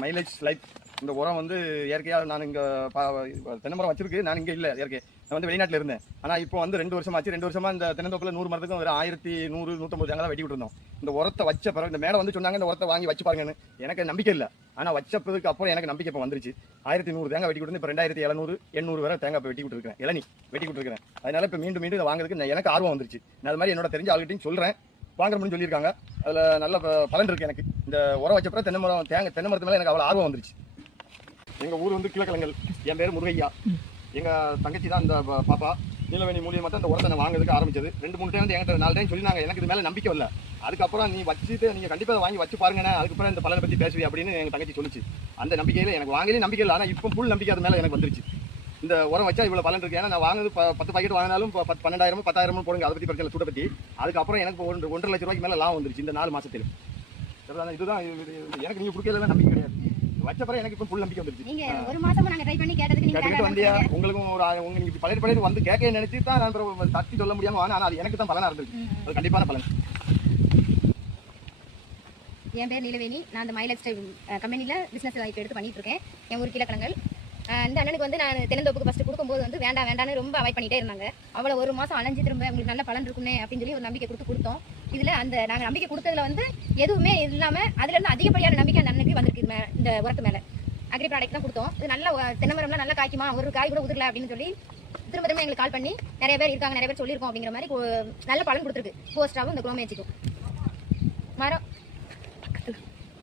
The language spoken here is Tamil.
மைலேஜ் லைஃப் இந்த உரம் வந்து இயற்கையாக நான் இங்கே தென்னை மரம் வச்சிருக்கு. நான் இங்கே இல்லை இயற்கை, நான் வந்து வெளிநாட்டில் இருந்தேன். ஆனால் இப்போ வந்து 2 வருஷமாச்சு. 2 வருஷமா இந்த தென்னந்தோப்பில் 100 மரத்துக்கும் ஒரு 1100 150 தேங்காய் வெட்டி விட்டுருந்தோம். இந்த உரத்தை வச்ச பிறகு இந்த மேடம் வந்து சொன்னாங்க இந்த உரத்தை வாங்கி வச்சு பாருங்கன்னு. எனக்கு நம்பிக்கை இல்லை. ஆனால் வச்சப்பதுக்கு அப்புறம் எனக்கு நம்பிக்கை இப்போ வந்துருச்சு. 1100 தேங்காய் வெட்டி விட்டு இப்போ 2700 800 வரை தேங்காய் வெட்டி விட்டுருக்கேன், இளநி வெட்டி விட்டுருக்கேன். அதனால இப்போ மீண்டும் இதை வாங்குறதுக்கு எனக்கு ஆர்வம் வந்துருச்சு. நான் அது மாதிரி என்னோட தெரிஞ்ச ஆள்கிட்டையும் சொல்கிறேன், வாங்குறோம்னு சொல்லியிருக்காங்க. அதில் நல்ல பலன் இருக்குது எனக்கு. இந்த உரம் வச்சப்பறம் தென்னை மரத்து மேலே எனக்கு அவ்வளோ ஆர்வம் வந்துருச்சு. எங்கள் ஊர் வந்து கீழக்கிழங்கல். என் பேர் முருகையா. எங்கள் தங்கச்சி தான் இந்த பாப்பா நீலவேணி மூலியமாக தான் இந்த உரத்தை நான் வாங்குறதுக்கு ஆரம்பிச்சது. 2-3 டைம் வந்து என்கிட்ட 4 டைம் சொல்லினாங்க. எனக்கு இது மேலே நம்பிக்கை இல்லை. அதுக்கப்புறம் நீ வச்சுட்டு நீங்கள் கண்டிப்பாக வாங்கி வச்சு பாருங்கண்ணே, அதுக்கப்புறம் இந்த பலனை பற்றி பேசுவி அப்படின்னு எங்கள் தங்கச்சி சொல்லிச்சு. அந்த நம்பிக்கையில் எனக்கு வாங்கலே நம்பிக்கை இல்லை. ஆனால் இப்போ ஃபுல் நம்பிக்கை அது மேலே எனக்கு வந்துருச்சு. இந்த உரம் வச்சா இவ்வளோ பலன் இருக்கு. ஏன்னா நான் வாங்குறது 10 பாக்கெட் வாங்கினாலும் 12,000 10,000 போடுங்க. அதை பற்றி பிரச்சனை சூட்டை பற்றி. அதுக்கப்புறம் எனக்கு 1.5 லட்ச ரூபாய்க்கு மேலே லாபம் வந்துருச்சு இந்த 4 மாசத்துல. இதுதான் எனக்கு நீங்கள் கொடுக்கல நம்பிக்கை கிடையாது. வச்ச பிறகு எனக்கு இப்போ ஃபுல் நம்பிக்கை வந்துருச்சு. நீங்க ஒரு மாசமா நாங்க ட்ரை பண்ணி கேட்டதுக்கு வந்தியா உங்களுக்கும் நீங்க பழைய வந்து கேட்க நினைச்சு தான் நான் தட்டி சொல்ல முடியாம ஆனால் அது எனக்கு தான் பலனா இருந்துருக்கு. அது கண்டிப்பான பலன். என் பேர் நீலவேணி. நான் அந்த மைலேஜ் கம்பெனியில் பிஸ்னஸ் வாய்ப்பு எடுத்து பண்ணிட்டு இருக்கேன். என் ஊர் கீழக்கிழங்கல். இந்த அண்ணனுக்கு வந்து நான் தென்னந்தோப்புக்கு ஃபஸ்ட்டு கொடுக்கும்போது வந்து வேண்டாம்னு ரொம்ப அவாய்ட் பண்ணிட்டே இருந்தாங்க. அவ்வளோ ஒரு மாதம் அலைஞ்சு திரும்ப உங்களுக்கு நல்ல பலன் இருக்குமே அப்படின்னு சொல்லி ஒரு நம்பிக்கை கொடுத்தோம். இதில் நாங்கள் நம்பிக்கை கொடுத்ததுல வந்து எதுவுமே இல்லாமல் அதுலேருந்து அதிகப்படியான நம்பிக்கை அந்த அண்ணனுக்கு வந்திருக்கு. இந்த உரத்து மேலே அக்ரி ப்ராடக்ட் தான் கொடுத்தோம். இது நல்ல தென்னை மரம்லாம் நல்லா காய்க்குமா, ஒரு காய் கூட உதிரல அப்படின்னு சொல்லி திரும்ப எங்களுக்கு கால் பண்ணி நிறைய பேர் இருக்காங்க, நிறைய பேர் சொல்லியிருக்கோம் அப்படிங்கிற மாதிரி நல்ல பலன் கொடுத்துருக்கு. போஸ்டாகவும் இந்த குரோமேஜிக்கும் மரம்